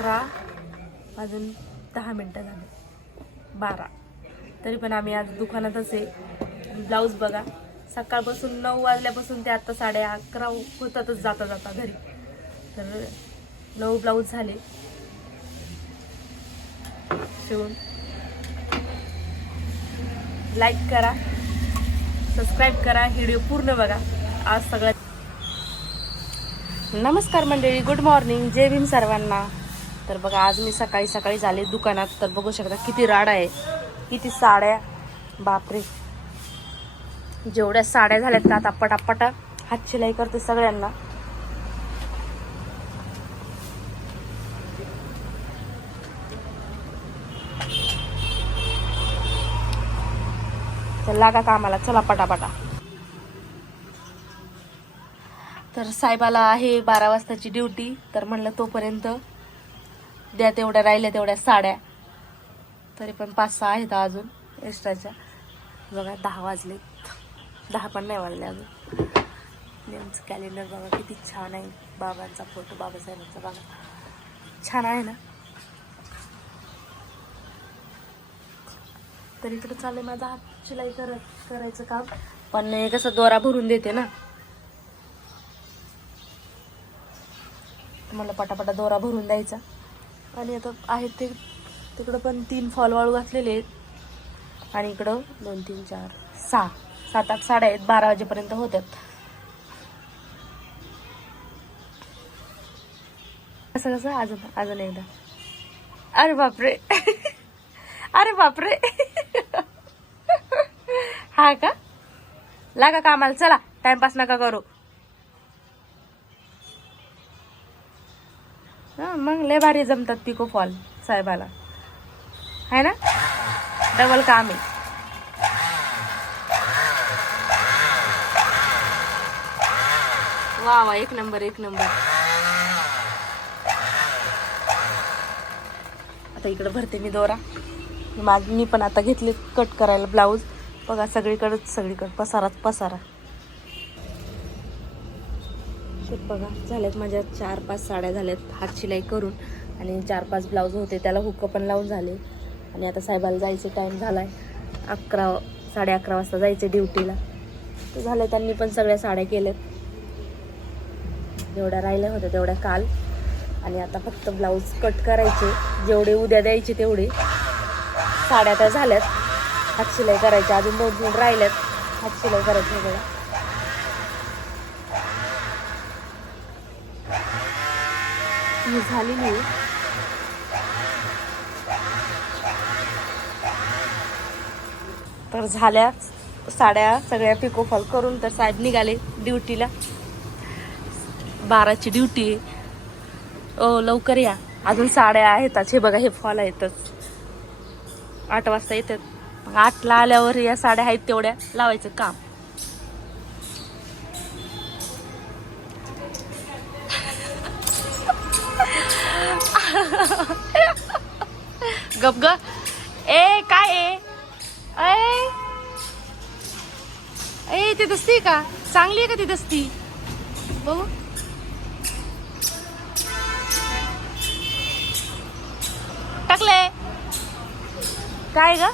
अकरा अजून दहा मिनटं झाले. बारा. तरी पण आम्ही आज दुकानातच आहे ब्लाऊज बघा. सकाळपासून नऊ वाजल्यापासून ते आत्ता साडे अकरा होतातच जाता जाता घरी. तर नऊ ब्लाऊज झाले. शिवून. लाईक करा. सबस्क्राईब करा. व्हिडिओ पूर्ण बघा. आज सगळ्यात नमस्कार मंडळी. गुड मॉर्निंग जय भीम सर्वांना. तर बघा आज मी सकाळी सकाळी झाले दुकानात. तर बघू शकता किती राड आहे. किती साड्या. बापरे. जेवढ्या साड्या झाल्यात का आता पटापटा हात शिलाई करते सगळ्यांना. तर लागा कामाला चला पटापटा. तर साहेबाला आहे बारा वाजताची ड्युटी. तर म्हणलं तोपर्यंत द्या तेवढ्या राहिल्या तेवढ्या साड्या. तरी पण पाच सहा आहेत अजून एक्स्ट्राच्या बघा दहा वाजले दहा पण नाही वाजले अजून. नेमचं कॅलेंडर बघा किती छान आहे. बाबांचा फोटो बाबासाहेबांचा बघा. छान आहे ना? तर इकडे चाललंय माझा हात शिलाई करत करायचं काम. पण कसं दोरा भरून देते ना. मला पटापटा दोरा भरून द्यायचा. आणि आता आहेत ते तिकडं पण तीन फॉल वाळू घातलेले आहेत. आणि इकडं दोन तीन चार सहा. सात आठ साड्या आहेत बारा वाजेपर्यंत होत्यात. असं कसं? अजून अजून एकदा. अरे बापरे! अरे बापरे! हा का? लागा कामाला चला. टाइमपास नका करू हा मग लय भारी जमतात पिको फॉल साहेबाला. आहे ना? डबल काम आहे. वा वा एक नंबर एक नंबर आता इकडे भरते मी दोरा. माझ मी पण आता घेतले कट करायला ब्लाऊज बघा सगळीकडेच सगळीकडे पसाराच पसारा. ते बघा. झाल्यात माझ्या चार पाच साड्या झाल्यात हात शिलाई करून. आणि चार पाच ब्लाऊज होते त्याला हुक्क पण लावून झाले. आणि आता साहेबाला जायचं टाईम झाला आहे अकरा साडे अकरा वाजता जायचे ड्युटीला तर झालं त्यांनी पण सगळ्या साड्या केल्यात. जेवढ्या राहिल्या होत्या तेवढ्या काल. आणि आता फक्त ब्लाऊज कट करायचे. जेवढे उद्या द्यायचे तेवढे. साड्या तर झाल्यात. हात शिलाई करायच्या अजून दोन तीन राहिल्यात. हात शिलाई करायची बघा ही झालेली तर झाल्या साड्या सगळ्या पिकोफॉल करून तर साहेब निघाले ड्युटीला. बाराची ड्युटी. ओ लवकर या. अजून साड्या आहेतच. हे बघा हे फॉल आहेतच. आठ वाजता येतात. मग आठला आल्यावर या साड्या आहेत तेवढ्या. लावायचं काम. गप ग. ए काय ए? ए. ती दसती का? चांगली आहे का ती दसती? बघू. टाकले काय ग?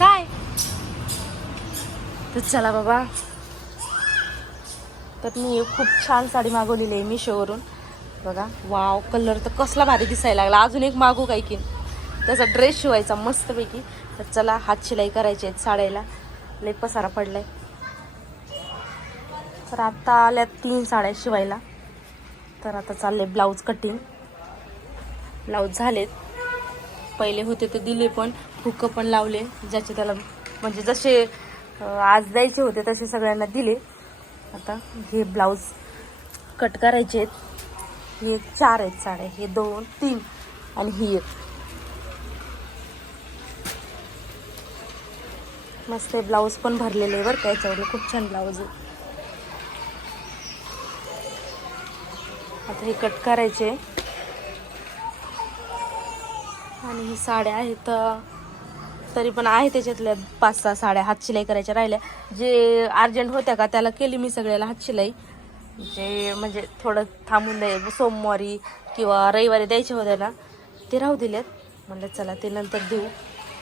काय? तर चला बाबा. तर मी खूप छान साडी मागवलेली आहे मिशोवरून. बघा. वाव कलर तर कसला भारी दिसायला लागला. अजून एक मागू काय की? त्याचा ड्रेस शिवायचा मस्तपैकी. तर चला हात शिलाई करायची आहेत साड्याला. लई पसारा पडलाय. तर आता आल्या तीन साड्या शिवायला. तर आता चालले ब्लाऊज कटिंग ब्लाऊज झालेत. पहिले होते ते दिले पण हुक पण लावले. ज्याचे त्याला म्हणजे जसे आज द्यायचे होते तसे सगळ्यांना दिले. आता हे ब्लाऊज कट करायचे आहेत. हे चार आहेत साड्या हे दोन तीन आणि ही एक. मस्त ब्लाऊज पण भरलेले आहे बरं का याच्यावर खूप छान ब्लाऊज आहे. आता हे कट करायचे. आणि ही साड्या आहेत तरी पण आहे त्याच्यातल्या पाच सहा साड्या हात शिलाई करायच्या राहिल्या. जे अर्जंट होत्या का त्याला केली मी सगळ्याला हात शिलाई जे म्हणजे थोडं थांबून द्याय सोमवारी किंवा रविवारी द्यायचे होते ना ते राहू दिलेत. म्हणलं चला ते नंतर देऊ.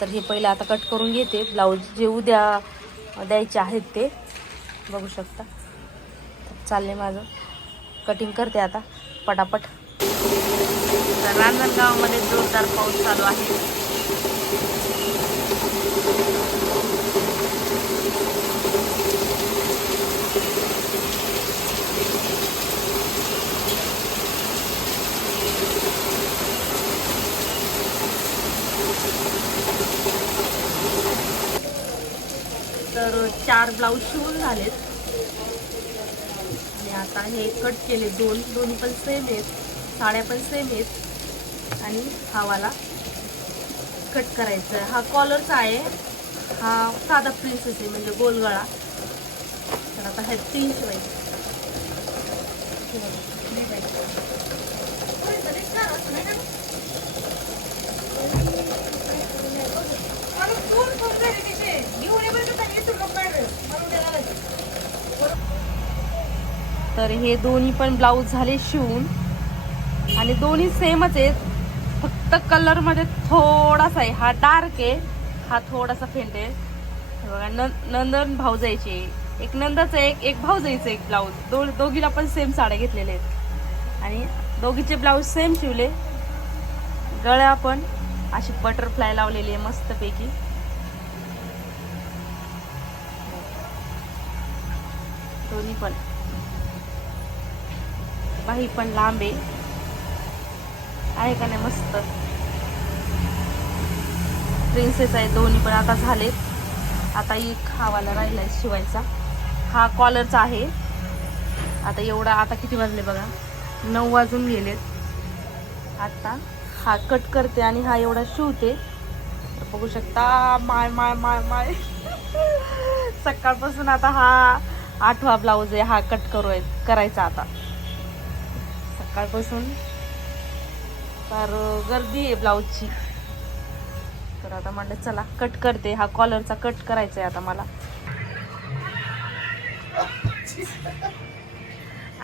तर हे पहिलं आता कट करून घेते. ब्लाऊज जे उद्या द्यायचे आहेत ते बघू शकता. तर चालले माझं. कटिंग करते आता पटापट. तर रांजणगावामध्ये जोरदार पाऊस चालू आहे. चार ब्लाऊज शिवून झालेत. आणि आता हे कट केले. दोन दोन्ही पण सेम आहेत. साड्या पण सेम आहेत. आणि हा वाला कट करायचा आहे हा कॉलरचा आहे. हा साधा प्रिन्सेस आहे म्हणजे गोलगळा. तर आता हे तीन शिवायचे हे बघा. तर हे दोन्ही पण ब्लाऊज झाले शिवून. आणि दोन्ही सेमच आहेत. फक्त कलरमध्ये थोडासा आहे. हा डार्क आहे. हा थोडासा फेंट आहे. बघा न नंदन भाऊजाईचे एक नंदाचं एक एक भाऊजाईचं एक ब्लाऊज दो दोघीला पण सेम साड्या घेतलेल्या आहेत. आणि दोघीचे ब्लाऊज सेम शिवले. गळ्या पण. अशी बटरफ्लाय लावलेली आहे मस्तपैकी. दोन्ही पण. बाही पण लांब आहे. आहे का नाही मस्त? प्रिन्सेस आहे दोन्ही पण आता झालेत आता एक खावाला राहिलाय शिवायचा. हा कॉलरचा आहे. आता एवढा आता किती वाजले बघा? नऊ वाजून गेलेत. आता हा कट करते आणि हा एवढा शिवते. तर बघू शकता माय माय माय माय. सकाळपासून आता हा आठवा ब्लाऊज आहे हा कट करू करायचा आता. सकाळपासून तर गर्दी आहे ब्लाऊजची तर आता म्हणलं चला कट करते हा कॉलरचा कट करायचा आहे आता मला.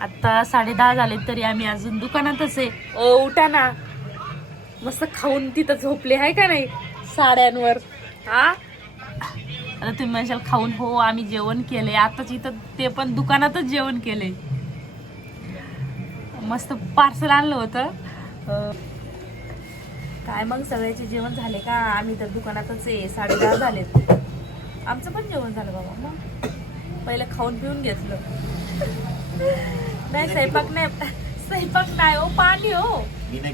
आता साडे दहा झाले तरी आम्ही अजून दुकानातच आहे. ओ उठा ना. मस्त खाऊन तिथं झोपले आहे का नाही? साड्यांवर. हा? आता तुम्ही म्हणशाल खाऊन हो आम्ही जेवण केलंय आताच इथं ते पण दुकानातच जेवण केलंय मस्त पार्सल आणलं होतं. काय मग सगळ्याचे जेवण झाले का? आम्ही तर दुकानातच आहे साडे दहा झालेत. आमचं पण जेवण झालं बाबा मग. पहिलं खाऊन पिऊन घेतलं. नाही स्वयंपाक नाही स्वयंपाक नाही हो पाणी हो. केलं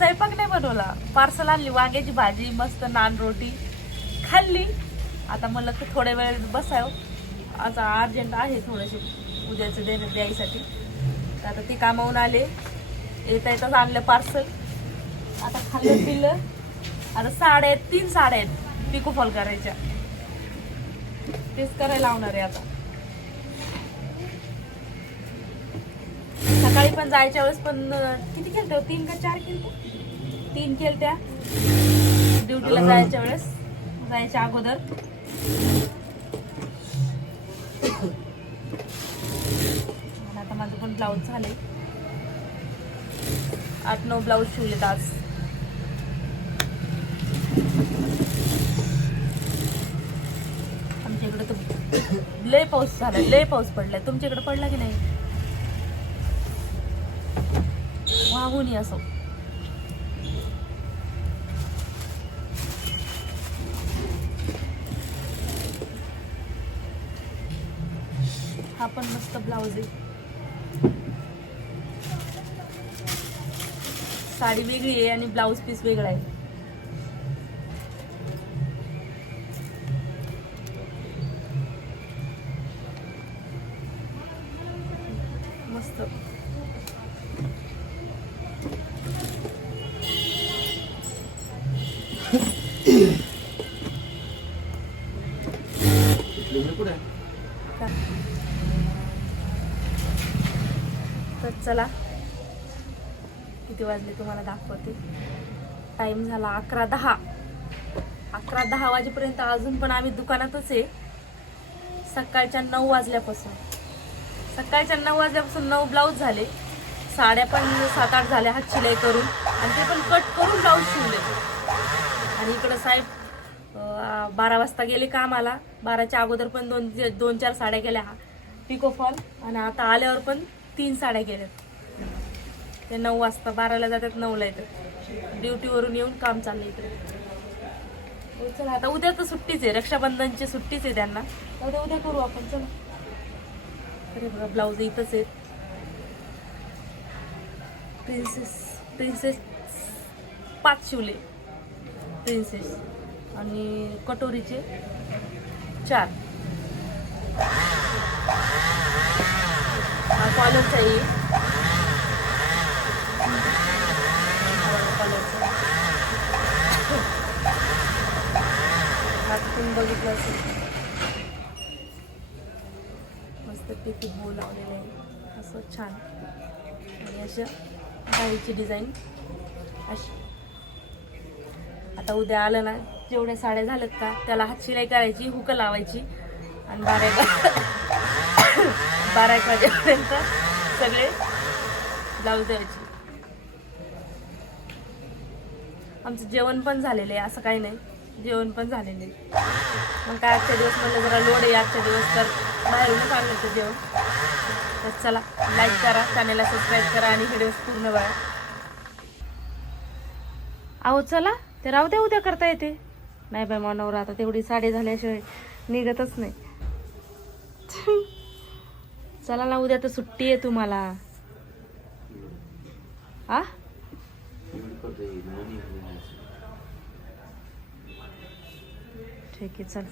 स्वयंपाक नाही बनवला. पार्सल आणली वांग्याची भाजी मस्त नान रोटी खाल्ली. आता म्हणलं की थोड्या वेळ बसाव. आता अर्जंट आहे थोडेसे उद्याचं देण्या द्यायसाठी तर आता ती कामावून आले. येता येताच आणलं पार्सल. आता खाल्लं पिल्लं आता साड्या आहेत तीन साड्या आहेत. पिको फॉल करायच्या. तेच करायला लावणार आहे आता. सकाळी पण जायच्या वेळेस पण किती केलते हो? तीन का चार केलते तीन केलत्या. ड्युटीला जायच्या वेळेस. जायच्या अगोदर. आता माझं पण ब्लाऊज झाले आठ नऊ ब्लाऊज शिवलेत आज. आमच्या इकडे तर लय पाऊस झाला लय पाऊस पडलाय. तुमच्या इकडे पडला की नाही? वाहून असो. हा पण मस्त ब्लाऊज आहे. साडी वेगळी आहे आणि ब्लाऊज पीस वेगळा आहे. तर चला किती वाजले तुम्हाला दाखवते. टाइम झाला अकरा दहा. अकरा दहा वाजेपर्यंत अजून पण आम्ही दुकानातच आहे. सकाळच्या नऊ वाजल्यापासून. सकाळच्या नऊ वाजल्यापासून नऊ ब्लाऊज झाले. साड्या पण सात आठ झाल्या हात शिलाई करून. आणि ते पण कट करून ब्लाऊज शिवले. आणि इकडं साहेब बारा वाजता गेले कामाला. बाराच्या अगोदर पण दोन दोन चार साड्या गेल्या पिको फॉल आणि आता आल्यावर पण तीन साड्या गेल्यात ते नऊ वाजता बाराला जातात नऊला येतात. ड्युटीवरून येऊन काम चाललं इकडे. हो, चला आता उद्या तर सुट्टीच आहे. रक्षाबंधनची सुट्टीच आहे त्यांना. उद्या उद्या करू आपण. चला. अरे बघा ब्लाऊज इथंच आहेत. प्रिन्सेस प्रिन्सेस पाच शिवले. प्रिन्सेस आणि कटोरीचे चार. हा कॉलरचा आहे. हा बघा कॉलरचा बघितलं असेल. मस्त पैकी बो लावलेलं आहे. असं छान. आणि अशा बाईची डिझाईन अशी. आता उद्या आलं ना जेवढ्या साड्या झाल्यात का त्याला हात शिलाई करायची हुक लावायची. आणि बारा एक बारा एक वाजेपर्यंत सगळे ब्लाऊज द्यायचे आमचं जेवण पण झालेलं आहे असं काही नाही. जेवण पण झालेलं आहे. मग काय आजच्या दिवस म्हणलं जरा लोड आहे आजच्या दिवस तर बाहेरूनच आणलं जेवण. तर चला लाईक करा चॅनेलला सबस्क्राईब करा आणि व्हिडिओ पूर्ण बघा. अहो चला ते राहू द्या उद्या करता येते. नाही बाय मानवर आता तेवढी साडी झाल्याशिवाय निघतच नाही. चला ना उद्या तर सुट्टी आहे तुम्हाला. आ? ठीक आहे चल.